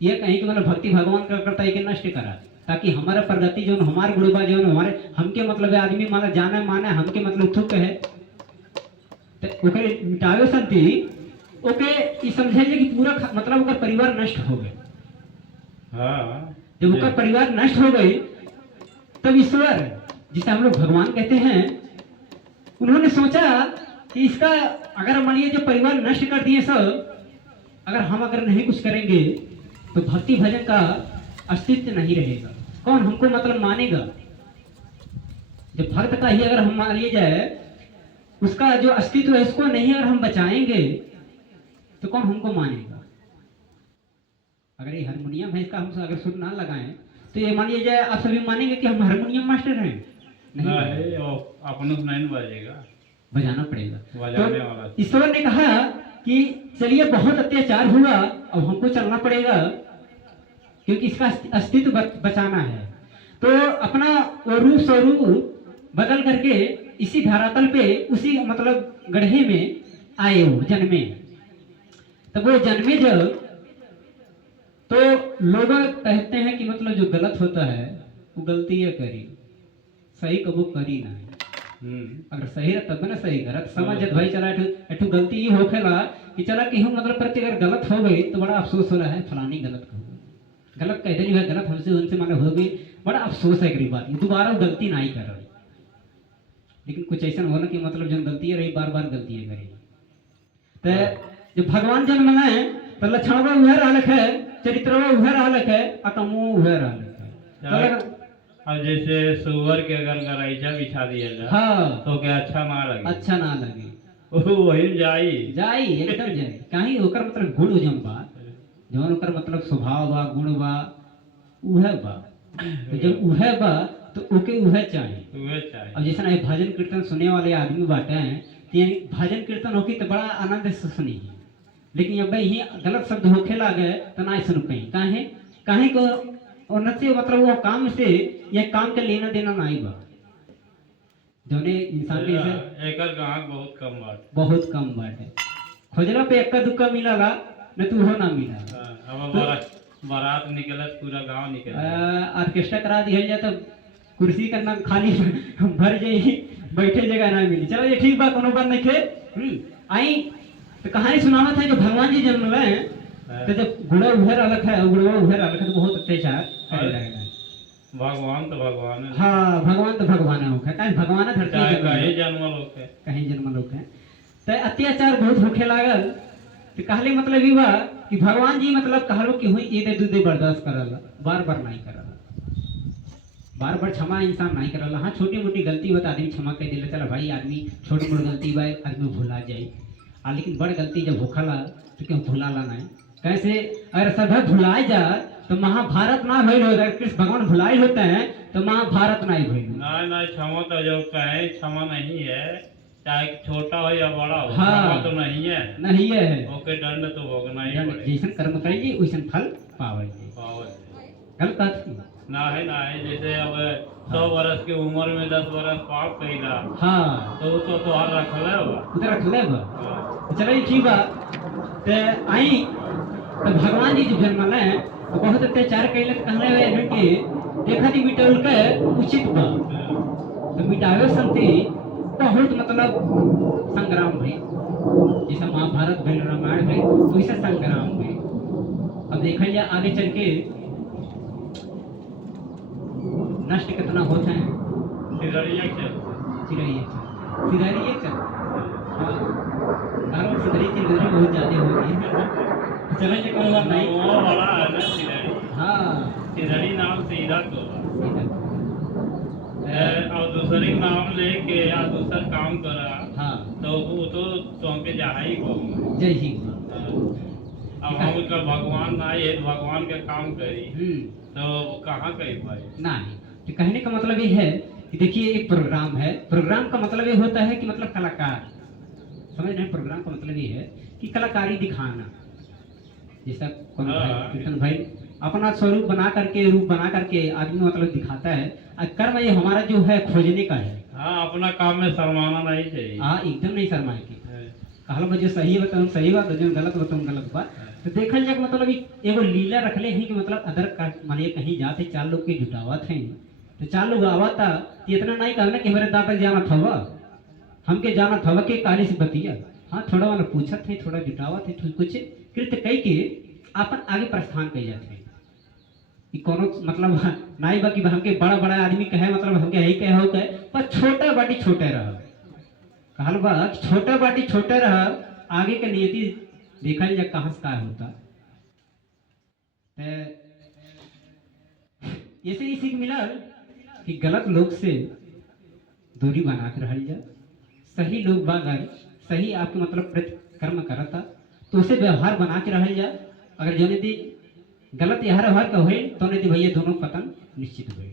ये कहीं कि मतलब भक्ति भगवान का करता है कि नष्ट करा, ताकि हमारा प्रगति जो हमारे गुरुबा जो हमारे हमके मतलब आदमी माना जाने माने हमके मतलब थुक है, तो ओके मिटावे संति ओके ये समझे कि पूरा मतलब ओकर परिवार नष्ट हो गए। हाँ, जब उसका परिवार नष्ट हो गई तब ईश्वर, जिसे हम लोग भगवान कहते हैं, उन्होंने सोचा कि इसका अगर मानिए जो परिवार नष्ट कर दिए सब, अगर नहीं कुछ करेंगे तो भक्ति भजन का अस्तित्व नहीं रहेगा। कौन हमको मतलब मानेगा? जब भक्त का ही अगर हम मान लिए जाए, उसका जो अस्तित्व है उसको नहीं अगर हम बचाएंगे तो कौन हमको मानेगा? अगर ये हारमोनियम है, इसका हम अगर सुर ना लगाएं तो ये मान लिया जाए आप सभी मानेंगे कि हम हारमोनियम मास्टर हैं? नहीं, अपनों से नहीं बजेगा, बजाना पड़ेगा। बजाने वाला। तो ईश्वर ने कहा कि चलिए बहुत अत्याचार हुआ, अब हमको चलना पड़ेगा क्योंकि इसका अस्तित्व बचाना है। तो अपना वो रूप स्वरूप बदल करके इसी धरातल पे उसी मतलब गड्ढे में आए, वो जन्मे। तब वो जन्मे जब, तो लोग कहते हैं कि मतलब जो गलत होता है वो गलती है करी, सही कबू करी ना। अगर सही रहता तब ना सही गलत समझ भाई चला एठू गलती ये होखेला कि चला कि हम मतलब प्रति अगर गलत हो गई तो बड़ा अफसोस हो रहा है, फलानी गलत हो गई, गलत कह देनी है, गलत हमसे उनसे माने हो गई, बड़ा अफसोस है बात, दोबारा गलती नहीं कर रही। लेकिन कुछ ऐसा हो ना कि मतलब जो गलती रही बार बार गलतियां करेगी। तो जो भगवान जन्म है तो लक्षणवा उहे रहलक है, चरित्रवा उहे रहलक है, अकमो उहे रहलक है। तो लगा- अब जैसे सुअर के अगर गराइजा बिछा दिया जाए हाँ तो क्या अच्छा ना लगे, अच्छा ना लगे, वही जाई जाई एकदम जाई। काहे ओकर मतलब गुण जौन बा, जौन ओकर मतलब स्वभाव बा, गुण बा, उहे बा। तो जब उहे बा तो ओके उहे चाहिए। वह चाहिए। अब जैसे ना ये भजन कीर्तन सुनने वाले आदमी बाटे हैं, तो ये भजन कीर्तन होकी तो बड़ा आनंद से सुनी, लेकिन अब ही गलत शब्द होखे लागे तो ना सुन पाई। काहे काहे को उन्नति मतलब वो काम से ये काम के लेना देना नहीं बा, जोने इंसान के जैसे एकर ग्राहक बहुत कम बात। बहुत कम बाटे। खोजला पे एक्का दुक्का मिलाला न तू हो ना मिला। अब बारात निकलत पूरा गांव निकल ऑर्केस्ट्रा करा दिया जाए तो कुर्सी का नाम खाली भर जाई, बैठे जगह ना मिली। चलो ये ठीक बा, कोनो बात नहीं थे। आई तो कहानी सुनावत है जो भगवान जी जन्म हुए हैं, तो जब गुड़ा उभर अलग है, गुड़वा उभर अलग है तो बहुत अत्याचार करे लगेगा। भगवान तो भगवान है। हाँ भगवान तो भगवान है, कहीं भगवान धरती चाहे जन्म कहीं है, जन्म लोग है। कहीं जन्म लोग है। तो अत्याचार बहुत होखे लागल, तो कहले मतलब ई बा कि भगवान जी मतलब कहलो कि हुई ये दूधे बर्दाश्त करला, बार बार नहीं करला, बार बार क्षमा इंसान नहीं करला। हाँ छोटी मोटी गलती बता आदमी क्षमा कर दिला, चला भाई आदमी छोटी मोटी गलती बा आदमी भुला जाए, लेकिन बड़ गलती जब होखला तो क्यों भुलाला नहीं। कैसे अगर सब भुलाए जा तो महाभारत ना भइल हो, अगर कृष्ण भगवान भुलाए होते हैं तो महाभारत नहीं भइल। नहीं क्षमा तो जो कहे क्षमा नहीं है, चाहे छोटा हो या बड़ा हो, हाँ। क्षमा तो नहीं है, नहीं है ओके दंड तो भोगना ही जन- पड़ेगा। जैसन कर्म करिए वैसन फल पावल। गलत बात नहीं। ना है जैसे अब 100 वर्ष की उम्र में 10 वर्ष पाप कइला हाँ तो तोहार रखले होगा। उधर रख ले बा। चलिए ठीक बा। तो आई तो भगवान जी जब जन्म ले तो बहुत अत्याचार कैले, कहले हैं कि देखा दी मिटल के उचित बा, तो मिटावे संति बहुत मतलब संग्राम भई, जैसे महाभारत भइल, रामायण भइल, तो वैसे संग्राम भइल। अब देखा जाए आगे चल के नष्ट कितना होता है। सिदरिया चल सिदरिए चल, सिदरिए चल, हाँ कारण सिदरी चिंदरी बहुत ज्यादा हो गई है। चलो ये कोई बात नहीं। वो बड़ा है ना सिदरी। हाँ सिदरी नाम सीधा तो सीधा। और दूसरे नाम लेके या दूसरा काम करा हाँ तो वो तो तुमके जहाँ ही कहूँगा। जय ही अब हम का भगवान ना ये भगवान के काम करी हम्म तो कहाँ कही भाई। नहीं, तो कहने का मतलब ये है कि देखिए एक प्रोग्राम है, प्रोग्राम का मतलब ये होता है कि मतलब कलाकार, समझ रहे हैं। प्रोग्राम का मतलब ये है कि कलाकारी दिखाना, जैसा कोनो भाई हाँ। कीर्तन भाई अपना स्वरूप बना करके, रूप बना करके आदमी मतलब दिखाता है। और कर्म ये हमारा जो है खोजने का है। हाँ अपना काम में शर्माना नहीं चाहिए। हाँ एकदम नहीं शर्माए की, है। कहलो बा जो सही बताऊँ सही बात, जो गलत बताऊँ गलत बात। तो देखल जाए मतलब एगो लीला रखले हैं कि मतलब अदर का मानिए कहीं जाते 4 लोग के जुटावत हैं, तो 4 लोग आवता तो इतना नहीं कहना कि हमारे दादा जाना था, हमके जाना था के काली से बतिया। हाँ थोड़ा वाला पूछत है, थोड़ा जुटावत है, कुछ कृत्य कई के अपन आगे प्रस्थान कई जाते हैं। कि कोनो मतलब नहीं बा कि हमके बड़ा बड़ा आदमी कहे मतलब हमके यही कहे हो कहे, पर छोटा बाटी छोटे रह, कहल बा छोटा बाटी छोटे रह, आगे के नियति देखल जा कहाँ से का होता। ऐसे ही सीख मिला कि गलत लोग से दूरी बना के रह जा, सही लोग बागर सही आपके मतलब प्रति कर्म करता तो उसे व्यवहार बना के रह जा। अगर जो दी गलत यह व्यवहार का हुए तो नहीं दी भैया दोनों पतन निश्चित हुए।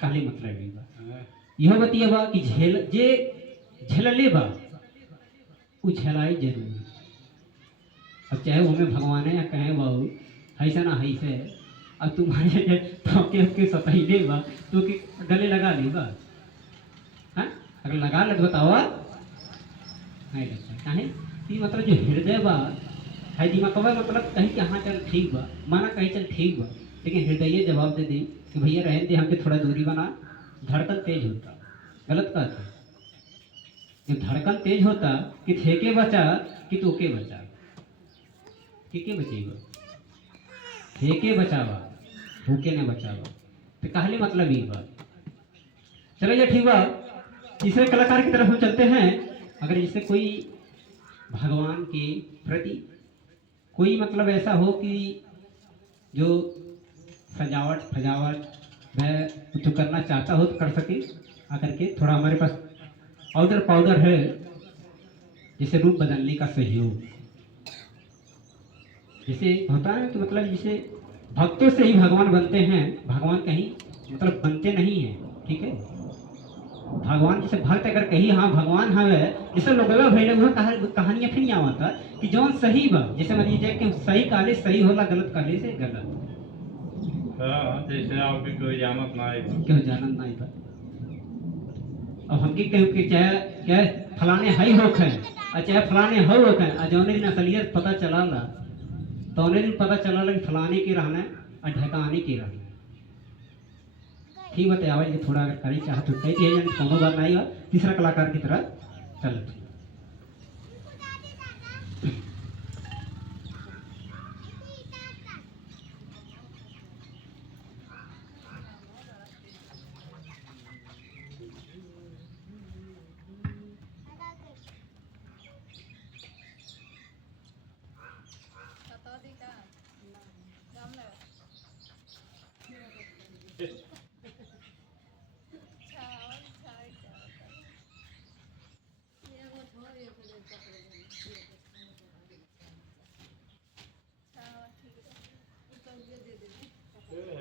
काले मतलब ये बा यह बतिया बा कि झेल जे झेलले बा वो झेलाई जरूर। अब चाहे वो में भगवान है या कहे बाबू ऐसा ना ऐसे, अब तुम्हारे तो सतही बा तो कि गले लगा ले बा। हाँ अगर लगा ले तो बताओ नहीं लगता काहे कि मतलब जो हृदय बा है दिमाग मतलब कहीं कि हाँ चल ठीक बा, माना कहीं चल ठीक बा, लेकिन हृदय जवाब दे दी कि भैया रहने दे, हमके थोड़ा दूरी बना। धड़कन तेज होता, गलत कहता है। जब धड़कन तेज होता कि थे के बचा कि तो के बचा, के बचेगा, थे के बचावा भूखे ने बचावा। तो कहले मतलब ये बात। चलिए ठीक बा, तीसरे कलाकार की तरफ हम चलते हैं। अगर जैसे कोई भगवान के प्रति कोई मतलब ऐसा हो कि जो सजावट फजावट वह जो करना चाहता हो तो कर सके आकर के। थोड़ा हमारे पास पाउडर पाउडर है, जैसे रूप बदलने का सहयोग। जैसे होता है कि मतलब जैसे भक्तों से ही भगवान बनते हैं, भगवान कहीं मतलब बनते नहीं हैं, ठीक है। भगवान जैसे भक्त अगर कही हाँ भगवान हवे, जैसे लोग भैया वो कहानियां फिर यहाँ आता कि जौन सही बा, जैसे मान लीजिए कि सही काले सही होला, गलत काले से गलत। हाँ, जैसे आपके कोई जानत ना है। क्यों जानत नहीं बा। अब हमके कहूँ कि चाहे चाहे फलाने हई होख हैं और चाहे फलाने हो होख हैं, और जौने दिन असलियत पता चला ला तो उन्हें दिन पता चला ला कि फलाने के रहना है और ढकाने के रहना है। ठीक बताए आवाज के थोड़ा अगर करी चाह तो कही दिया जाए, कोनो बात नहीं है। तीसरा कलाकार की तरह चल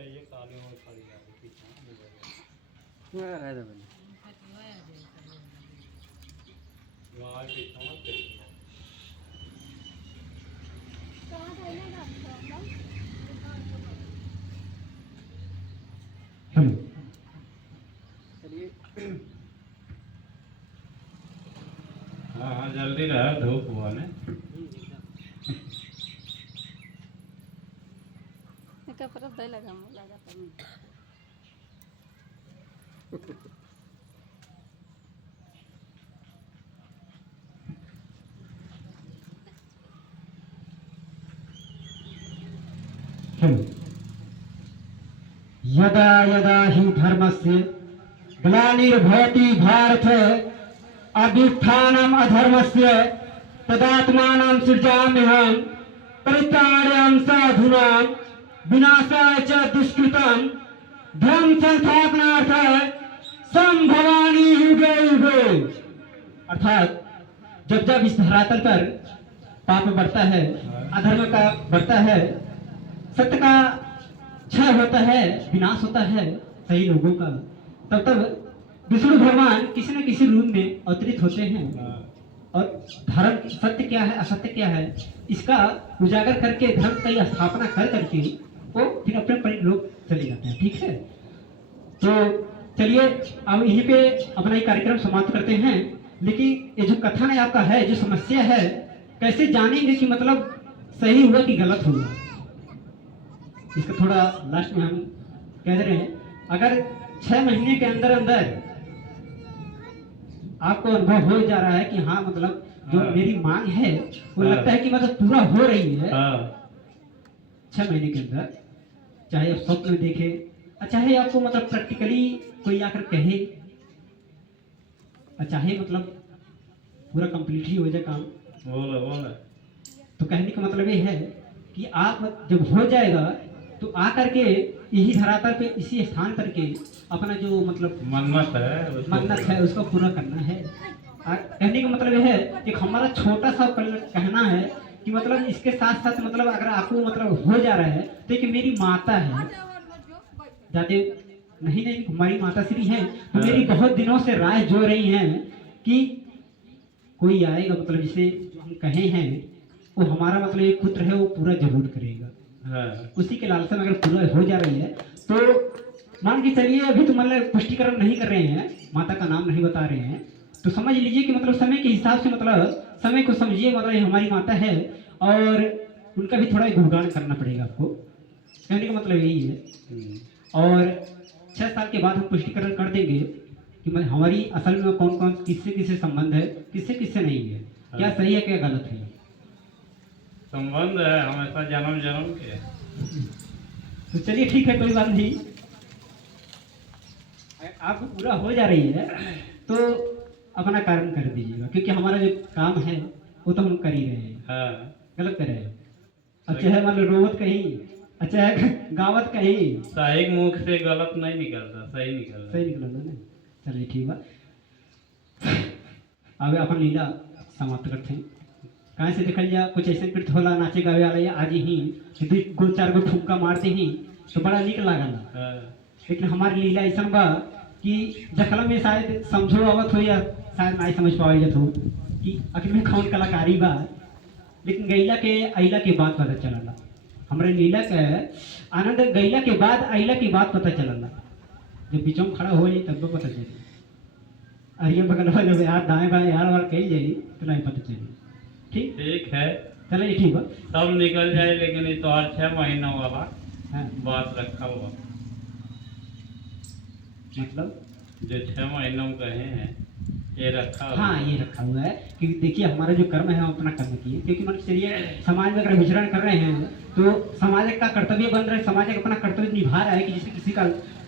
ये काले और खड़ी गाड़ी पीछे वहाँ पीछे मत देखिए। हाँ हाँ, जल्दी रहा, धूप हुआ ने। कपड़ा दे लगा लगा यदा यदा हि धर्मस्य ग्लानिर्भवति भारत अभ्युत्थानम् अधर्मस्य तदात्मानं सृजाम्यहम् परित्राणाय साधूनां विनाशाय च दुष्कृतं धर्म संस्थापनार्थाय संभवामि युगे युगे। अर्थात जब जब इस धरातल पर पाप बढ़ता है, अधर्म का बढ़ता है, सत्य का क्षय होता है, विनाश होता है सही लोगों का, तब तब विष्णु भगवान किसी न किसी रूप में अवतरित होते हैं और धर्म सत्य क्या है असत्य क्या है इसका उजागर करके धर्म की स्थापना कर करके वो फिर अपने अपने लोग चले जाते हैं। ठीक है, तो चलिए अब यहीं पे अपना ये कार्यक्रम समाप्त करते हैं। लेकिन ये जो कथन है आपका है, जो समस्या है, कैसे जानेंगे कि मतलब सही हुआ कि गलत हुआ, इसका थोड़ा लास्ट में हम कह रहे हैं। अगर 6 महीने के अंदर अंदर आपको अनुभव हो जा रहा है कि हाँ मतलब जो मेरी मांग है वो लगता है कि मतलब पूरा हो रही है, 6 महीने के अंदर, चाहे आप स्वप्न में देखे और चाहे आपको मतलब प्रैक्टिकली कोई आकर कहे और चाहे मतलब पूरा कंप्लीट ही हो जाए काम, बोला तो कहने का मतलब ये है कि आप जब हो जाएगा तो आकर के यही धरातल पे इसी स्थान करके अपना जो मतलब मन्नत है उसको पूरा करना है। कहने का मतलब यह है कि हमारा छोटा सा कहना है कि मतलब इसके साथ साथ मतलब अगर आपको मतलब हो जा रहा है तो कि मेरी माता है, जाते नहीं हमारी माता श्री है, तो मेरी बहुत दिनों से राय जो रही है कि कोई आएगा मतलब जिसे जो हम कहे हैं वो हमारा मतलब एक पुत्र है वो पूरा जरूर करेगा। उसी के लालसा में अगर पूरा हो जा रही है तो मान के चलिए अभी तो मतलब पुष्टिकरण नहीं कर रहे हैं, माता का नाम नहीं बता रहे हैं, तो समझ लीजिए कि मतलब समय के हिसाब से मतलब समय को समझिए, मतलब ये हमारी माता है और उनका भी थोड़ा गुणगान करना पड़ेगा आपको, कहने का मतलब यही है। और 6 साल के बाद हम पुष्टिकरण कर देंगे कि मतलब हमारी असल में कौन कौन किससे किससे संबंध है, किससे किससे नहीं है, क्या सही है क्या गलत है। संबंध है हमेशा जन्म जन्म के। तो चलिए ठीक है, कोई बात नहीं, आपको पूरा हो जा रही है तो अपना कारण कर दीजिएगा, क्योंकि हमारा जो काम है वो तो हम कर ही रहे हैं। गलत कर रहे हैं। अच्छा है मतलब रोवत कहीं, अच्छा है गावत कहीं। सही मुख से गलत नहीं निकलता, सही निकलता। सही निकल ना। चलिए ठीक बा, अब अपन लीला समाप्त करते हैं। कहाँ से देखल जा कुछ ऐसे कृत होला नाचे गावे वाला या आज ही दू गो चार गो ठुमका मारते ही तो बड़ा निक लागल। हाँ। लेकिन हमारी लीला ऐसा बा कि जखला में शायद समझो आवत हो या शायद नहीं समझ पावे जत हो कि आखिर में कौन कलाकारी बा। लेकिन गैला के अइला के बाद पता चलला, हमारे लीला के आनंद गैला के बाद अइला के बाद पता चलला। जब बीचों में खड़ा हो जाए तब पता चले, अरे बगल वाले जब यार दाएं बाएं यार वार कही जाए तो नहीं पता चले। ठीक ठीक है, चलिए ठीक बा। सब निकल जाए, लेकिन ये तो हर 6 महीना वाला हाँ बात रखा हुआ, मतलब जो 6 महीनों में कहे हैं ये रखा हुआ। हाँ ये रखा हुआ है क्योंकि देखिए हमारा जो कर्म है हम अपना कर्म किए, क्योंकि मान के चलिए समाज में अगर विचरण कर रहे हैं तो समाज का कर्तव्य बन रहा है, समाज का अपना कर्तव्य निभा रहा है कि जैसे किसी का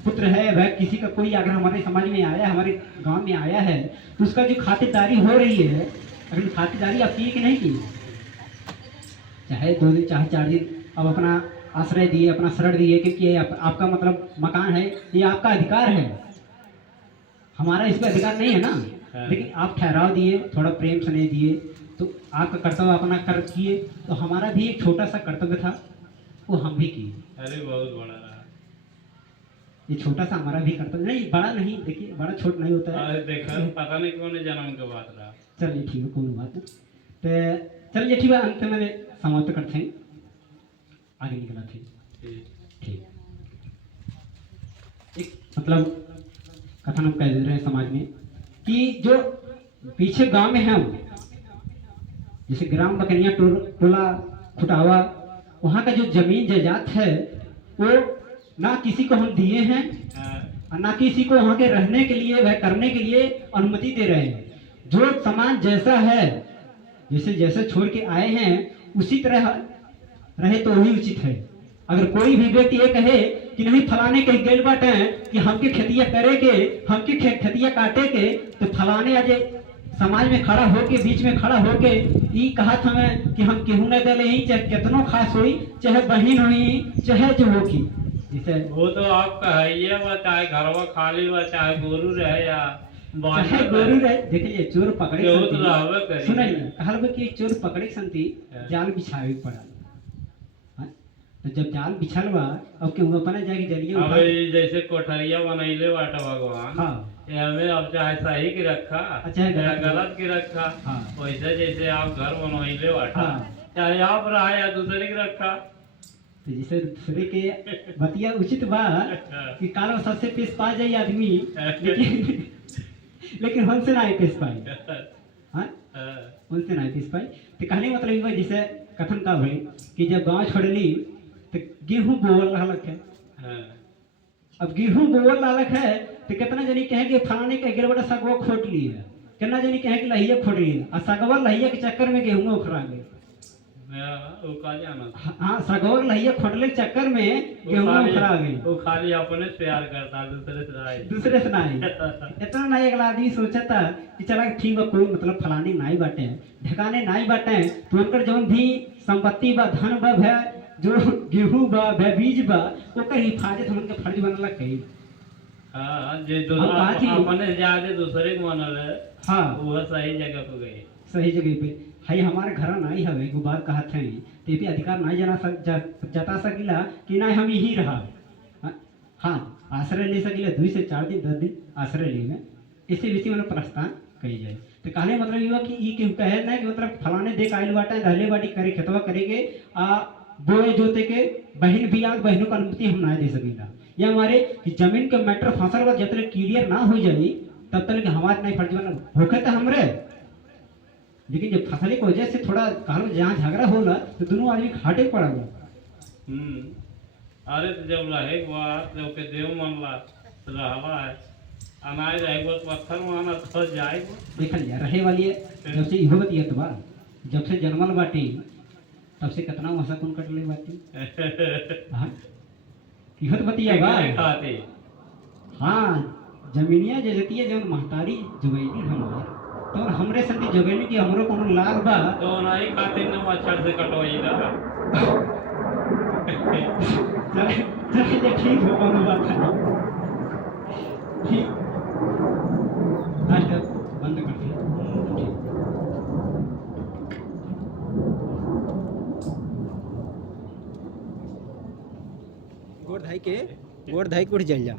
पुत्र है वह किसी का कोई अगर हमारे समाज में आया, हमारे गांव में आया है तो उसका जो खातिरदारी हो रही है, अगर खातिरदारी आप की कि नहीं की, चाहे 2 दिन चाहे 4 दिन अब अपना आश्रय दिए, अपना शरण दिए, क्योंकि ये आपका मतलब मकान है, ये आपका अधिकार है, हमारा इस पर अधिकार नहीं है ना। लेकिन आप ठहराव दिए, थोड़ा प्रेम स्नेह दिए तो आपका कर्तव्य अपना कर किए, तो हमारा भी एक छोटा सा कर्तव्य था वो हम भी किए। अरे बहुत बड़ा रहा। ये छोटा सा हमारा भी कर्तव्य, नहीं बड़ा नहीं, देखिए बड़ा छोट नहीं होता है। अरे देखा पता नहीं कौन जन्म के बाद रहा। चलिए ठीक है, कोई बात नहीं। तो चलिए ठीक है, अंत में समाप्त करते हैं, आगे निकला थे। ठीक एक मतलब कथन हम कह दे रहे हैं समाज में कि जो पीछे गांव में है जैसे ग्राम बकरिया टोला खुटावा, वहाँ का जो जमीन जायदाद है वो ना किसी को हम दिए हैं और ना किसी को वहाँ के रहने के लिए वह करने के लिए अनुमति दे रहे हैं। जो समाज जैसा है, जैसे जैसे छोड़ के आए हैं उसी तरह रहे तो वही उचित है। अगर कोई भी व्यक्ति ये कहे कि नहीं फलाने के गेल बाटे कि हमके खेतिया करे के, हमके खेतिया काटे के, तो फलाने आज समाज में खड़ा होके बीच में खड़ा होके ई कहा था मैं कि हम केहू न दे ही, चाहे कितनो खास हुई, चाहे बहन हुई, चाहे जो होगी। जैसे वो तो आपका है ये, वो चाहे घरवा खाली हुआ, चाहे गोरू रहे या चाहे गोरू रहे। देखिए चोर पकड़े केहू तो रहबे करी। सुनिए कहल कि चोर पकड़े संति जाल बिछावे के पड़ा, तो जब जाल बिछल बा अब केहू अपने जाके जरिए अब उठा। ये जैसे कोठरिया बनैले बाटे भगवान, हाँ ये हमें अब चाहे सही की रखा चाहे या गलत की रखा, हाँ। वैसे जैसे आप घर बनैले बाटे, हाँ। चाहे आप रहा या दूसरे की रखा। तो जैसे दूसरे के बतिया उचित बा कि कालो सबसे पेश पा जाए आदमी, लेकिन हमसे ना पेश पाए, हाँ उनसे ना पेश पाए। तो कहने मतलब ये बा, जैसे कथन का भाई कि जब गांव छोड़ली तो गेहूं बोवल रहलक है। अब गेहूं बोवल रहलक है तो कितना जनी कहे कि फलाने के गिर बड़ा सगवा खोट ली है, कितना जनी कहे कि लहिया खोट ली है, और सगवा लहिया के चक्कर में गेहूं उखड़ा गए। वो का जाना हाँ सगवा लहिया खोटले के चक्कर में गेहूं उखड़ा गए। वो खाली अपने से प्यार करता, दूसरे से नहीं। इतना नहीं अगला आदमी सोचा था कि चला ठीक बा, कोई मतलब फलानी नाई बाटे ढकाने नाई बाटे, तो उनकर जौन भी संपत्ति बा धन बा भै जो गेहूं बा भै बीज बा ओकर हिफाजत हमन के फर्ज बनला कही। हाँ जे अपने ज्यादा दूसरे को मनल है, हाँ वो सही जगह पे गए, सही जगह पे। हाई हमारे घर नाई हवे एगो बात कहत है ते भी अधिकार नहीं जता सकिला कि नहीं हम यही रहा। हाँ आश्रय ले सकिला 2 से 4 दिन 10 दिन आश्रय लेंगे, इसी विषय में प्रस्थान कही जाए। तो कहने मतलब ये कि ई केहू कहे ना कि मतलब फलाने देख आइल बाटे रहले बाटी करे खेतवा करेगे आ बोए जोते के बहन भी आग बहनों का अनुमति हम ना दे सकेला, या हमारे कि जमीन के मैटर फसल बा जब तक क्लियर ना हो जाए तब तक हमारे नहीं फर्ज बना होके तो हमरे। लेकिन जब फसल की वजह से थोड़ा कहल जहाँ झगड़ा होला तो दोनों आदमी घाटे पड़ा। अरे तो जब रहे जब के देव मनला तो रहला है, अनाज रहेगा पत्थर माना तो जाएगा। देखल जा रहे वाली है जब से इहो बतिया तो बा, जब से जन्मल बाटी तब से कितना वसा कौन कटले बाटी। हाँ इहो तो बतिया बा खाते। हाँ जमीनिया जजतिया जब महतारी जुबैली हमार तो हमरे संति जगैली कि हमरो कोनो लाल बा तो नहीं खाते न मच्छर से कटवाइला। चलिए ठीक हो, कोनो बात नहीं। ठीक, लास्ट बंद कर दिया। ठीक। गोड़ धाई के उठ जल जा।